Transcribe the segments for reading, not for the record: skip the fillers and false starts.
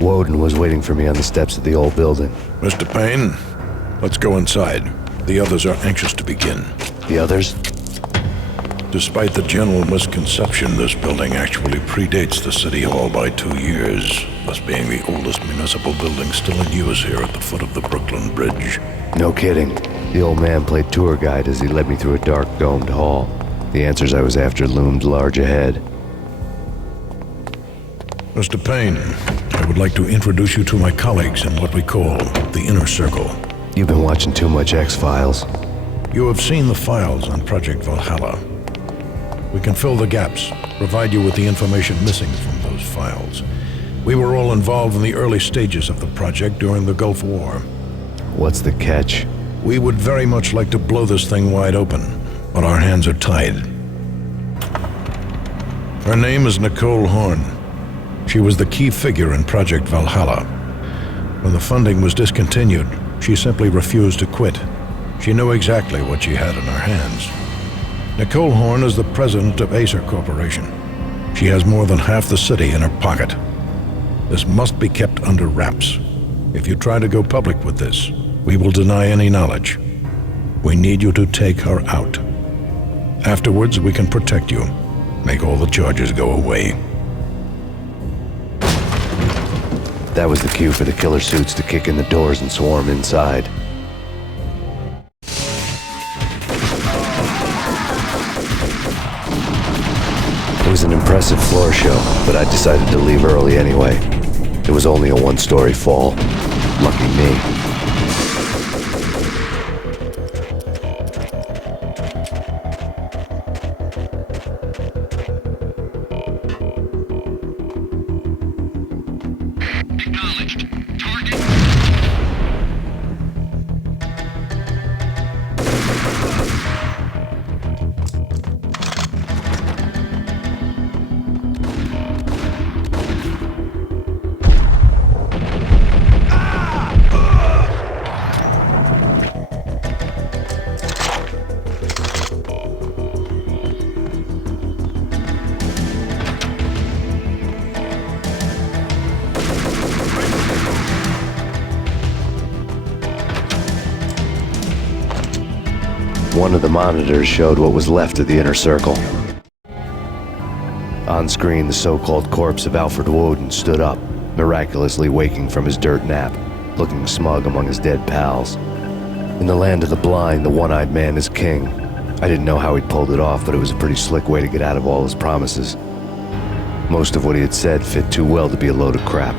Woden was waiting for me on the steps of the old building. Mr. Payne, let's go inside. The others are anxious to begin. The others? Despite the general misconception, this building actually predates the City Hall by 2 years, thus being the oldest municipal building still in use here at the foot of the Brooklyn Bridge. No kidding. The old man played tour guide as he led me through a dark domed hall. The answers I was after loomed large ahead. Mr. Payne, I would like to introduce you to my colleagues in what we call the Inner Circle. You've been watching too much X-Files. You have seen the files on Project Valhalla. We can fill the gaps, provide you with the information missing from those files. We were all involved in the early stages of the project during the Gulf War. What's the catch? We would very much like to blow this thing wide open, but our hands are tied. Her name is Nicole Horn. She was the key figure in Project Valhalla. When the funding was discontinued, she simply refused to quit. She knew exactly what she had in her hands. Nicole Horn is the president of Acer Corporation. She has more than half the city in her pocket. This must be kept under wraps. If you try to go public with this, we will deny any knowledge. We need you to take her out. Afterwards, we can protect you, make all the charges go away. That was the cue for the killer suits to kick in the doors and swarm inside. It was an impressive floor show, but I decided to leave early anyway. It was only a one-story fall. Lucky me. One of the monitors showed what was left of the Inner Circle. On screen, the so-called corpse of Alfred Woden stood up, miraculously waking from his dirt nap, looking smug among his dead pals. In the land of the blind, the one-eyed man is king. I didn't know how he'd pulled it off, but it was a pretty slick way to get out of all his promises. Most of what he had said fit too well to be a load of crap.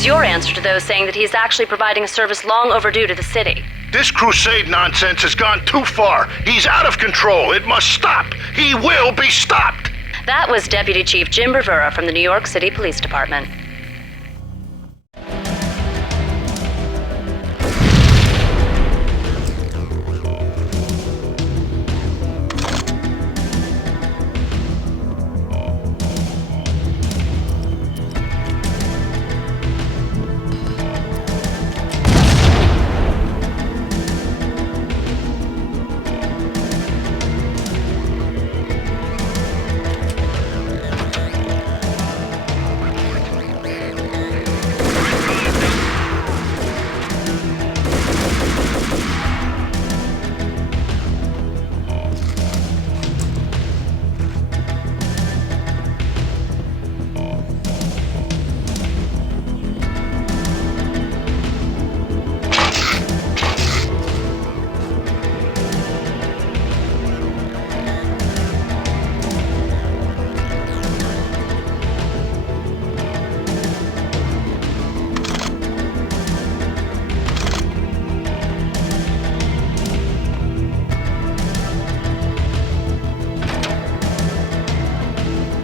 is your answer to those saying that he is actually providing a service long overdue to the city? This crusade nonsense has gone too far. He's out of control. It must stop. He will be stopped. That was Deputy Chief Jim Bravura from the New York City Police Department.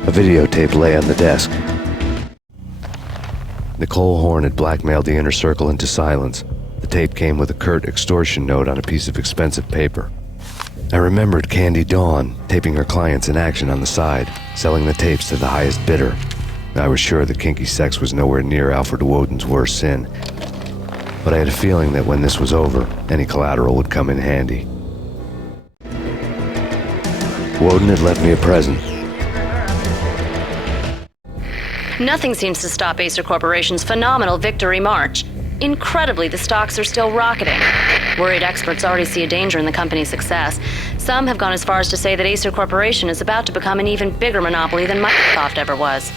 A videotape lay on the desk. Nicole Horn had blackmailed the inner circle into silence. The tape came with a curt extortion note on a piece of expensive paper. I remembered Candy Dawn taping her clients in action on the side, selling the tapes to the highest bidder. I was sure that kinky sex was nowhere near Alfred Woden's worst sin, but I had a feeling that when this was over, any collateral would come in handy. Woden had left me a present. Nothing seems to stop Acer Corporation's phenomenal victory march. Incredibly, the stocks are still rocketing. Worried experts already see a danger in the company's success. Some have gone as far as to say that Acer Corporation is about to become an even bigger monopoly than Microsoft ever was.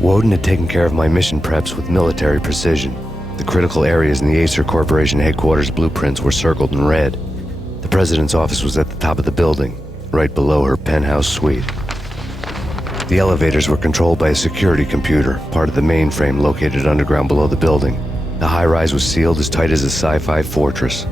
Woden had taken care of my mission preps with military precision. The critical areas in the Acer Corporation headquarters blueprints were circled in red. The president's office was at the top of the building, right below her penthouse suite. The elevators were controlled by a security computer, part of the mainframe located underground below the building. The high-rise was sealed as tight as a sci-fi fortress.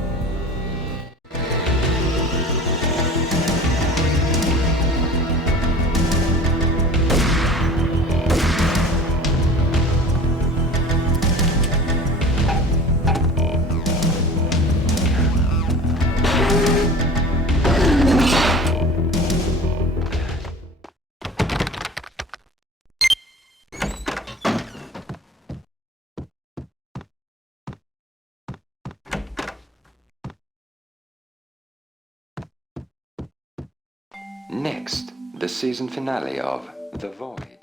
Next, the season finale of The Void.